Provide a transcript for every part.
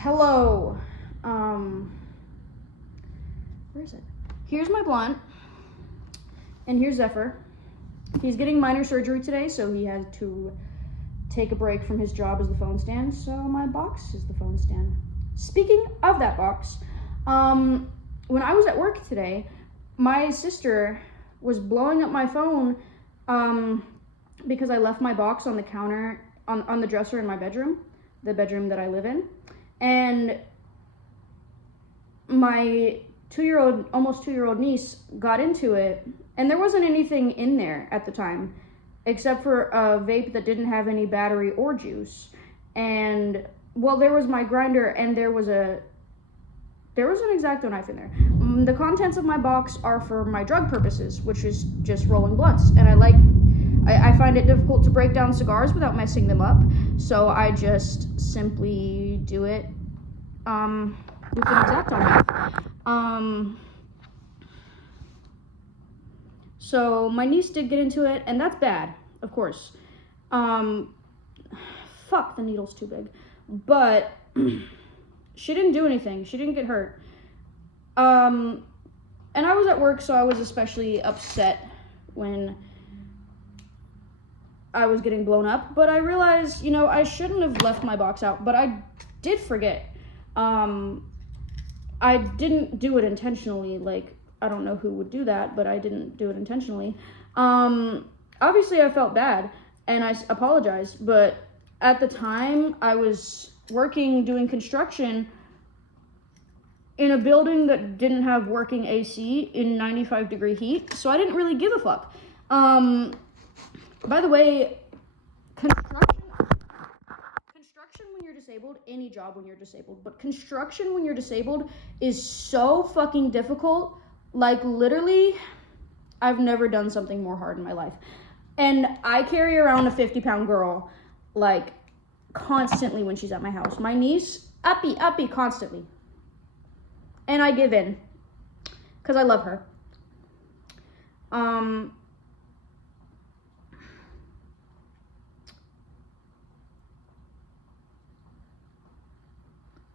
Hello. Where is it? Here's my blunt, and here's Zephyr. He's getting minor surgery today, so he had to take a break from his job as the phone stand, so my box is the phone stand. Speaking of that box, when I was at work today, my sister was blowing up my phone because I left my box on the counter, on the dresser in my bedroom, the bedroom that I live in, and my almost two-year-old niece got into it, and there wasn't anything in there at the time except for a vape that didn't have any battery or juice. And well, there was my grinder, and there was an X-Acto knife in there. The contents of my box are for my drug purposes, which is just rolling blunts, and I find it difficult to break down cigars without messing them up, so I just simply do it with an X-Acto knife. So my niece did get into it, and that's bad, of course. Fuck, the needle's too big. But she didn't do anything. She didn't get hurt. And I was at work, so I was especially upset when I was getting blown up. But I realized, I shouldn't have left my box out, but I did forget. I didn't do it intentionally. I don't know who would do that, but I didn't do it intentionally. Obviously I felt bad, and I apologized, but at the time I was working doing construction in a building that didn't have working AC in 95-degree heat, so I didn't really give a fuck. By the way, construction when you're disabled, any job when you're disabled, but construction when you're disabled is so fucking difficult. Literally, I've never done something more hard in my life. And I carry around a 50-pound girl, constantly when she's at my house. My niece, uppy, constantly. And I give in, because I love her.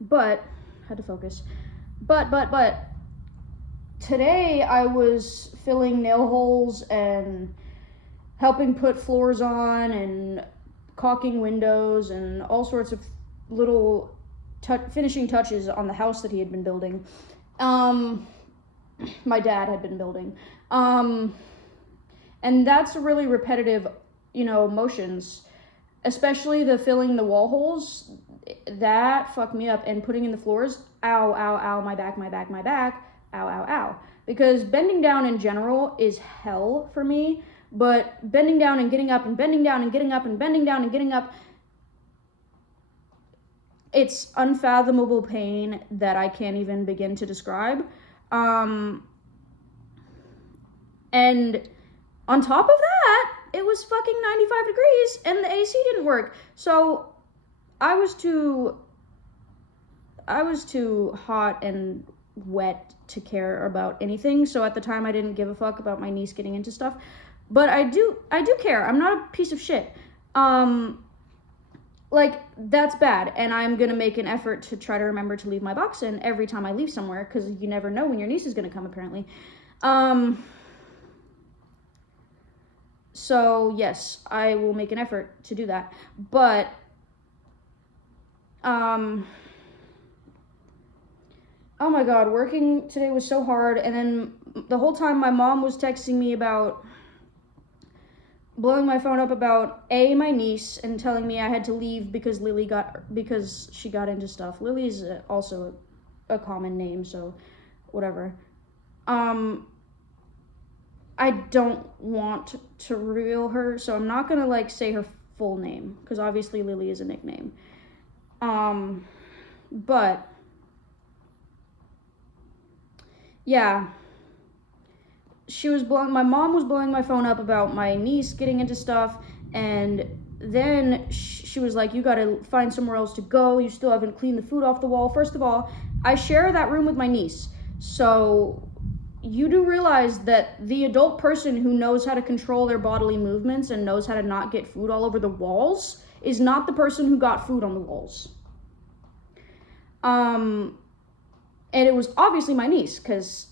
But, had to focus. But, today I was filling nail holes and helping put floors on and caulking windows and all sorts of little finishing touches on the house that he had been building. My dad had been building. And that's really repetitive, motions, especially the filling the wall holes. That fucked me up, and putting in the floors, ow, my back, ow. Because bending down in general is hell for me, but bending down and getting up and bending down and getting up and bending down and getting up, it's unfathomable pain that I can't even begin to describe. And on top of that, it was fucking 95 degrees and the AC didn't work. So I was too hot and wet to care about anything. So at the time I didn't give a fuck about my niece getting into stuff. But I do care. I'm not a piece of shit. That's bad, and I'm gonna make an effort to try to remember to leave my box in every time I leave somewhere, because you never know when your niece is gonna come, apparently. So yes, I will make an effort to do that. But oh my god, working today was so hard, and then the whole time my mom was texting me about blowing my phone up about my niece and telling me I had to leave because she got into stuff. Lily's also a common name, so whatever. I don't want to reveal her, so I'm not gonna say her full name, because obviously Lily is a nickname. But yeah, my mom was blowing my phone up about my niece getting into stuff, and then she was like, you gotta find somewhere else to go, you still haven't cleaned the food off the wall. First of all, I share that room with my niece, so you do realize that the adult person who knows how to control their bodily movements and knows how to not get food all over the walls is not the person who got food on the walls. And it was obviously my niece, because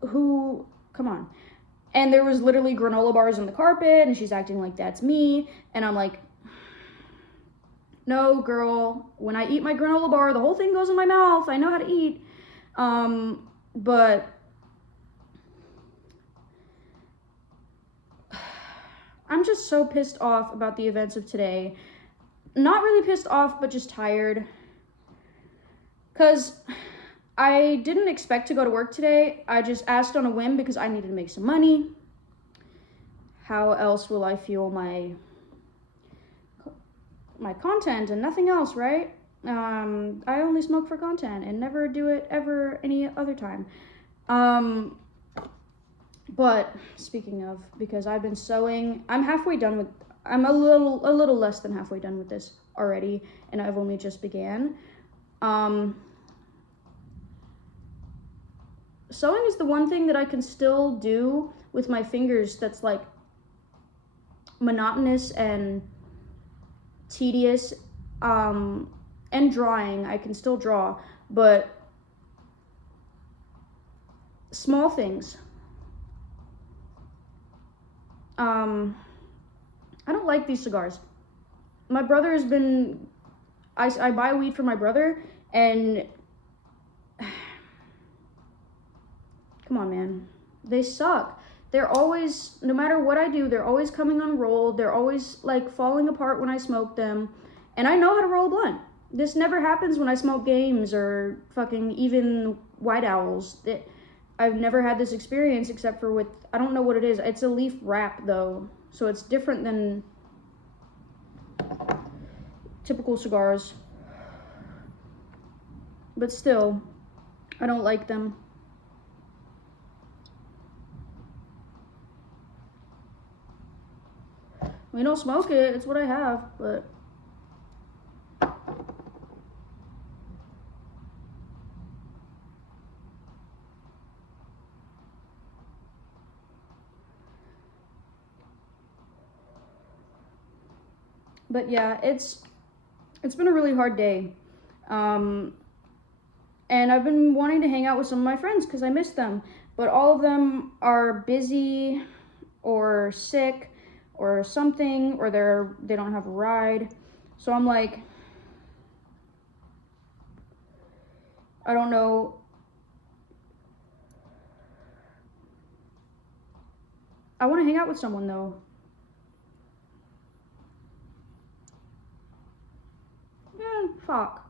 come on. And there was literally granola bars on the carpet, and she's acting like that's me. And I'm like, no, girl, when I eat my granola bar, the whole thing goes in my mouth. I know how to eat. But I'm just so pissed off about the events of today. Not really pissed off, but just tired. Because I didn't expect to go to work today. I just asked on a whim because I needed to make some money. How else will I fuel my content and nothing else, right? I only smoke for content and never do it ever any other time. But speaking of, because I've been sewing, I'm a little less than halfway done with this already, and I've only just began. Sewing is the one thing that I can still do with my fingers that's like monotonous and tedious, and drawing. I can still draw, but small things. I don't like these cigars. My brother has been, I buy weed for my brother, and come on, man, they suck. They're always, no matter what I do, they're always coming unrolled. They're always like falling apart when I smoke them. And I know how to roll a blunt. This never happens when I smoke games or fucking even White Owls. I've never had this experience except for with, I don't know what it is. It's a leaf wrap though. So it's different than typical cigars. But still, I don't like them. We don't smoke it, it's what I have, but yeah, it's been a really hard day. And I've been wanting to hang out with some of my friends because I miss them, but all of them are busy or sick or something, or they don't have a ride. So I'm like, I don't know. I want to hang out with someone though. Fuck.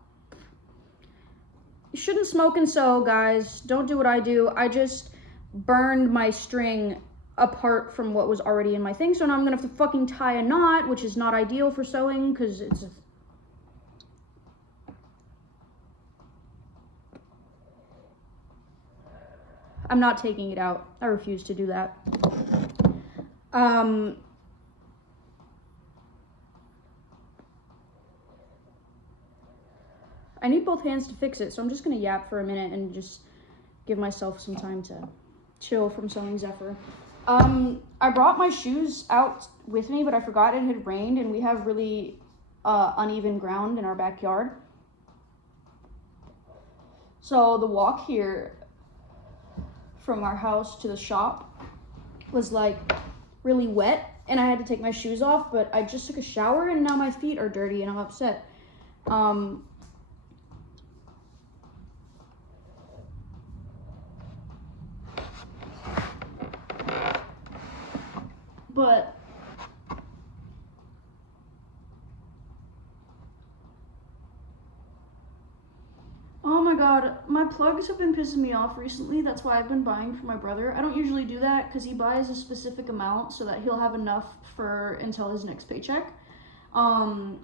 You shouldn't smoke and sew, guys. Don't do what I do. I just burned my string apart from what was already in my thing, so now I'm gonna have to fucking tie a knot, which is not ideal for sewing because I'm not taking it out. I refuse to do that. I need both hands to fix it, so I'm just gonna yap for a minute and just give myself some time to chill from sewing Zephyr. I brought my shoes out with me, but I forgot it had rained, and we have really uneven ground in our backyard. So the walk here from our house to the shop was like really wet, and I had to take my shoes off, but I just took a shower and now my feet are dirty and I'm upset. But oh my god, my plugs have been pissing me off recently. That's why I've been buying for my brother. I don't usually do that because he buys a specific amount so that he'll have enough for until his next paycheck. But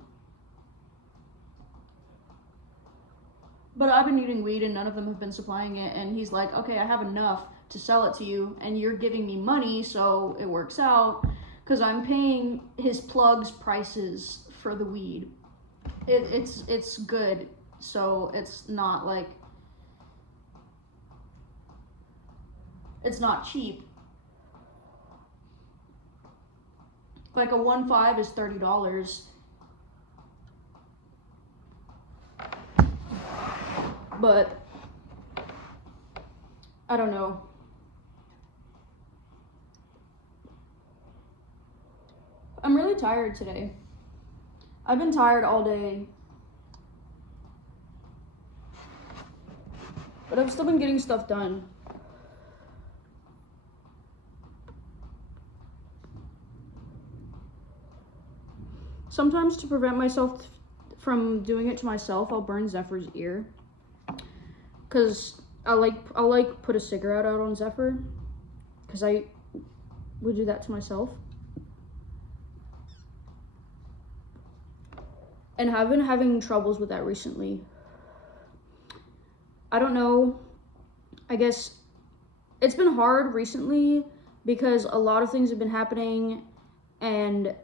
I've been eating weed and none of them have been supplying it, and he's like, okay, I have enough to sell it to you and you're giving me money, so it works out because I'm paying his plugs prices for the weed. It's good, so it's not like, it's not cheap. Like a 1.5 is $30. but I don't know. I'm really tired today. I've been tired all day. But I've still been getting stuff done. Sometimes to prevent myself from doing it to myself, I'll burn Zephyr's ear. Cause I'll put a cigarette out on Zephyr. Cause I would do that to myself. And I've been having troubles with that recently. I don't know. I guess it's been hard recently because a lot of things have been happening, and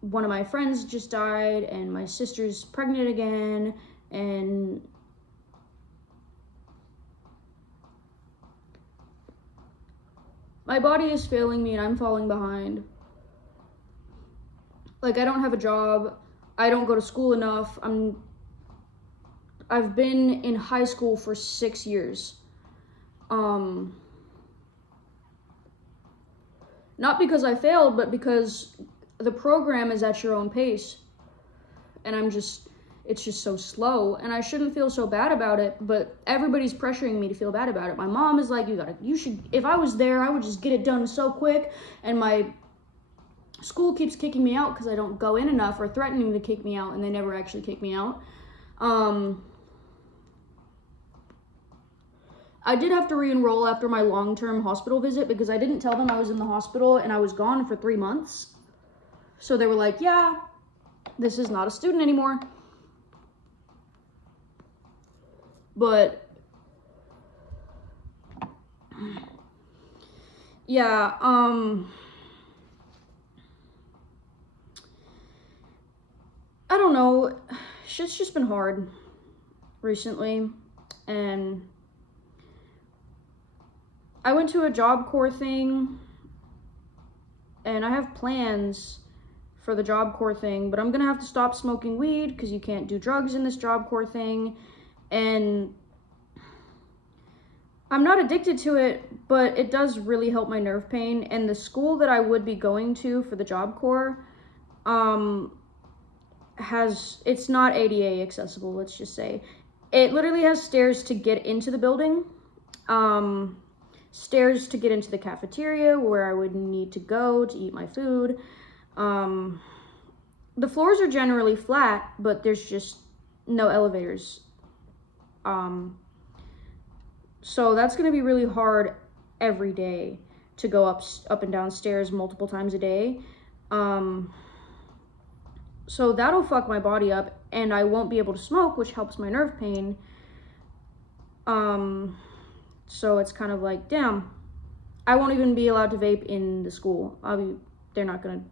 one of my friends just died, and my sister's pregnant again, and my body is failing me and I'm falling behind. Like, I don't have a job. I don't go to school enough. I've been in high school for 6 years. Not because I failed, but because the program is at your own pace. And it's just so slow, and I shouldn't feel so bad about it, but everybody's pressuring me to feel bad about it. My mom is like, if I was there, I would just get it done so quick, and my school keeps kicking me out because I don't go in enough, or threatening to kick me out, and they never actually kick me out. I did have to re-enroll after my long-term hospital visit because I didn't tell them I was in the hospital and I was gone for 3 months. So they were like, yeah, this is not a student anymore. But yeah, I don't know. Shit's just been hard recently, and I went to a Job Corps thing, and I have plans for the Job Corps thing, but I'm gonna have to stop smoking weed because you can't do drugs in this Job Corps thing, and I'm not addicted to it, but it does really help my nerve pain, and the school that I would be going to for the Job Corps, it's not ADA accessible, let's just say. It literally has stairs to get into the building, stairs to get into the cafeteria where I would need to go to eat my food. The floors are generally flat, but there's just no elevators. So that's going to be really hard every day to go up and down stairs multiple times a day. So that'll fuck my body up, and I won't be able to smoke, which helps my nerve pain. So it's kind of like, damn, I won't even be allowed to vape in the school. They're not gonna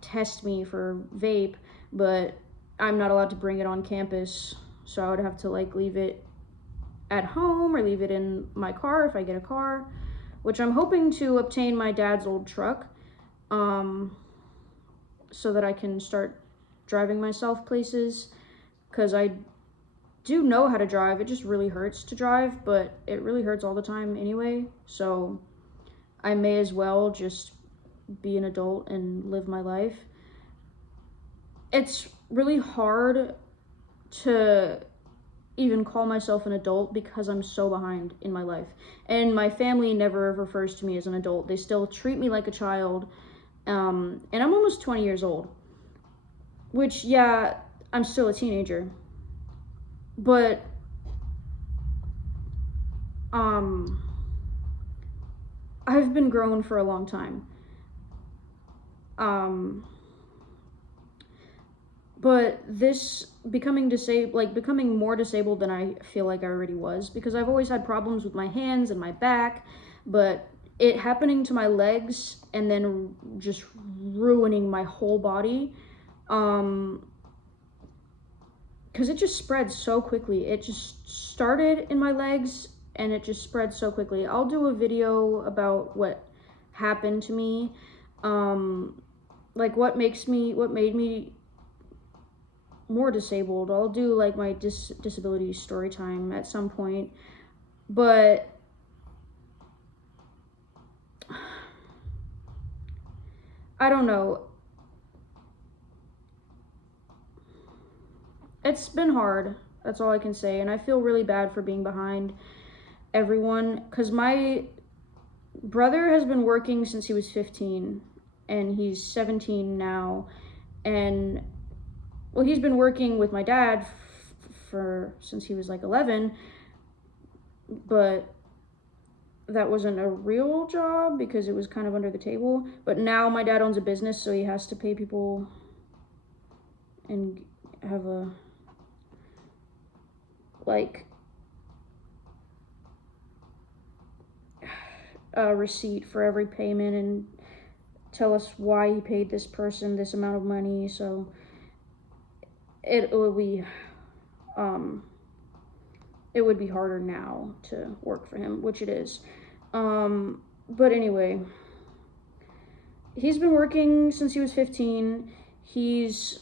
test me for vape, but I'm not allowed to bring it on campus. So I would have to like leave it at home or leave it in my car if I get a car, which I'm hoping to obtain my dad's old truck, so that I can start driving myself places, because I do know how to drive. It just really hurts to drive, but it really hurts all the time anyway, so I may as well just be an adult and live my life. It's really hard to even call myself an adult because I'm so behind in my life, and my family never refers to me as an adult. They still treat me like a child, and I'm almost 20 years old, which, yeah, I'm still a teenager, but I've been grown for a long time. But this becoming more disabled than I feel like I already was, because I've always had problems with my hands and my back, but it happening to my legs and then just ruining my whole body, because it just spread so quickly. It just started in my legs and it just spread so quickly. I'll do a video about what happened to me, like what made me more disabled. I'll do like my disability story time at some point, but I don't know. It's been hard. That's all I can say. And I feel really bad for being behind everyone, because my brother has been working since he was 15 and he's 17 now. And well, he's been working with my dad for since he was like 11, but that wasn't a real job because it was kind of under the table. But now my dad owns a business, so he has to pay people and have a receipt for every payment and tell us why he paid this person this amount of money. So it would be harder now to work for him, which it is. But anyway, he's been working since he was 15. He's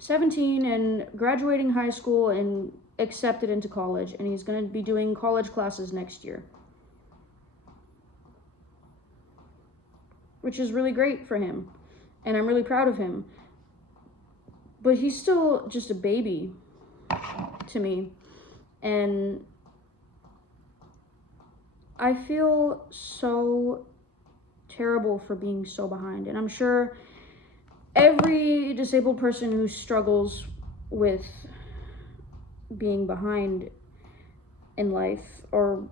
17 and graduating high school and accepted into college, and he's going to be doing college classes next year, which is really great for him, and I'm really proud of him. But he's still just a baby to me, and I feel so terrible for being so behind. And I'm sure every disabled person who struggles with being behind in life, or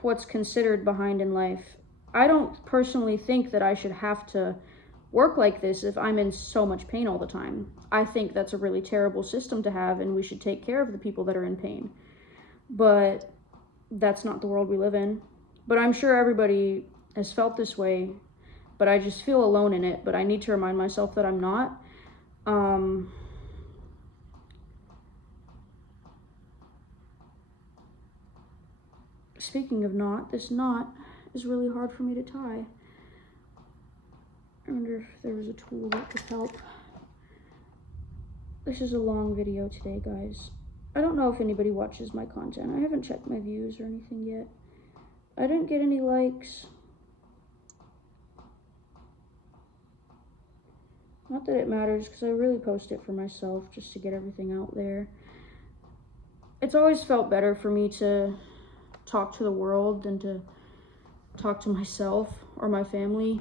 what's considered behind in life, I don't personally think that I should have to work like this if I'm in so much pain all the time. I think that's a really terrible system to have, and we should take care of the people that are in pain. But that's not the world we live in. But I'm sure everybody has felt this way, but I just feel alone in it. But I need to remind myself that I'm not. Speaking of knot, this knot is really hard for me to tie. I wonder if there was a tool that could help. This is a long video today, guys. I don't know if anybody watches my content. I haven't checked my views or anything yet. I didn't get any likes. Not that it matters, because I really post it for myself just to get everything out there. It's always felt better for me to talk to the world than to talk to myself or my family.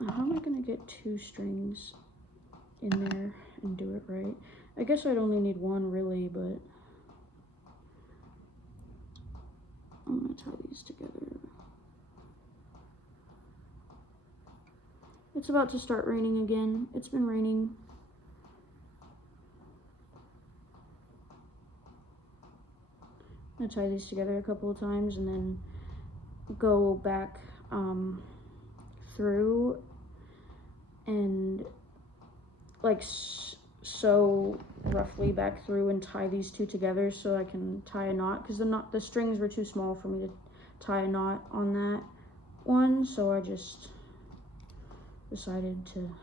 How am I going to get 2 strings in there and do it right? I guess I'd only need 1 really, but I'm going to tie these together. It's about to start raining again. It's been raining. I'm going to tie these together a couple of times and then go back through and like sew roughly back through and tie these 2 together so I can tie a knot, because the strings were too small for me to tie a knot on that one, so I just decided to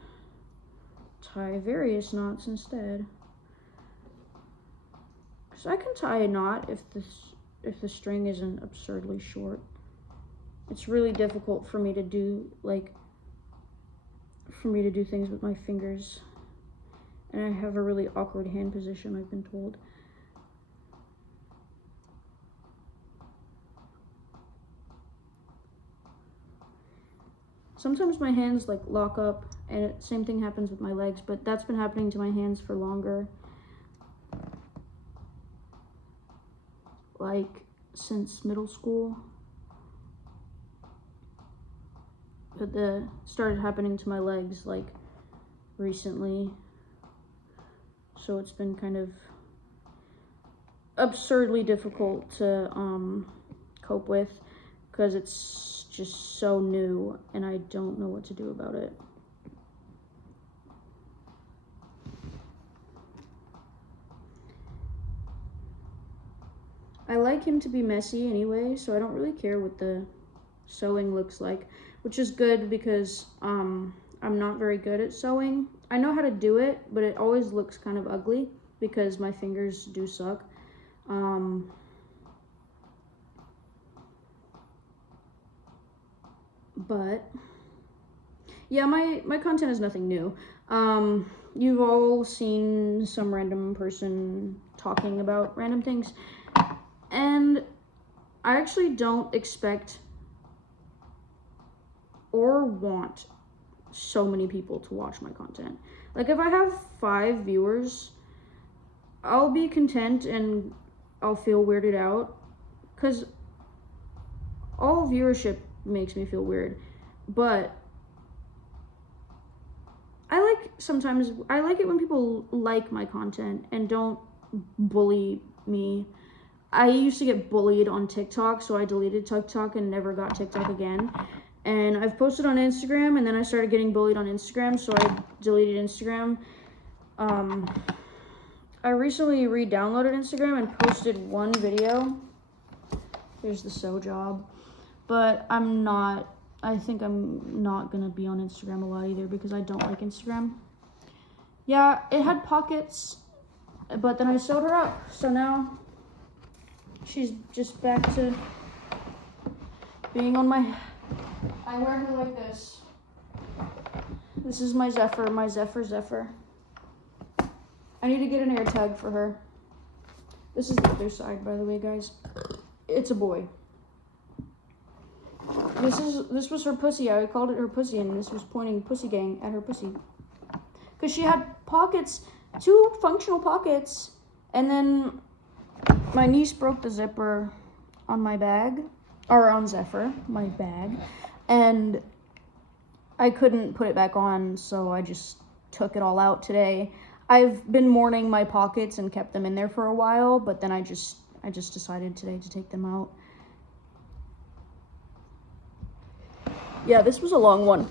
tie various knots instead. Because I can tie a knot if the string isn't absurdly short. It's really difficult for me to do things with my fingers, and I have a really awkward hand position, I've been told. Sometimes my hands like lock up, and same thing happens with my legs, but that's been happening to my hands for longer. Like since middle school. But started happening to my legs like recently. So it's been kind of absurdly difficult to cope with, because it's just so new and I don't know what to do about it. I like him to be messy anyway, so I don't really care what the sewing looks like, which is good because I'm not very good at sewing. I know how to do it, but it always looks kind of ugly because my fingers do suck. But yeah, my content is nothing new. You've all seen some random person talking about random things, and I actually don't expect or want so many people to watch my content. Like, if I have 5 viewers, I'll be content and I'll feel weirded out, because all viewership makes me feel weird. But I like it when people like my content and don't bully me. I used to get bullied on TikTok, so I deleted TikTok and never got TikTok again. And I've posted on Instagram, and then I started getting bullied on Instagram, so I deleted Instagram. I recently re-downloaded Instagram and posted one video. There's the sew job. But I think I'm not gonna be on Instagram a lot either because I don't like Instagram. Yeah, it had pockets, but then I sewed her up. So now she's just back to being on my... I wear her like this. This is my Zephyr. I need to get an air tag for her. This is the other side, by the way, guys. It's a boy. This was her pussy. I called it her pussy, and this was pointing pussy gang at her pussy. Because she had pockets, 2 functional pockets, and then my niece broke the zipper on my bag, or on Zephyr, my bag, and I couldn't put it back on, so I just took it all out today. I've been mourning my pockets and kept them in there for a while, but then I just decided today to take them out. Yeah, this was a long one.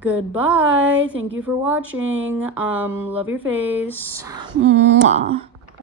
Goodbye. Thank you for watching. Love your face. Mwah.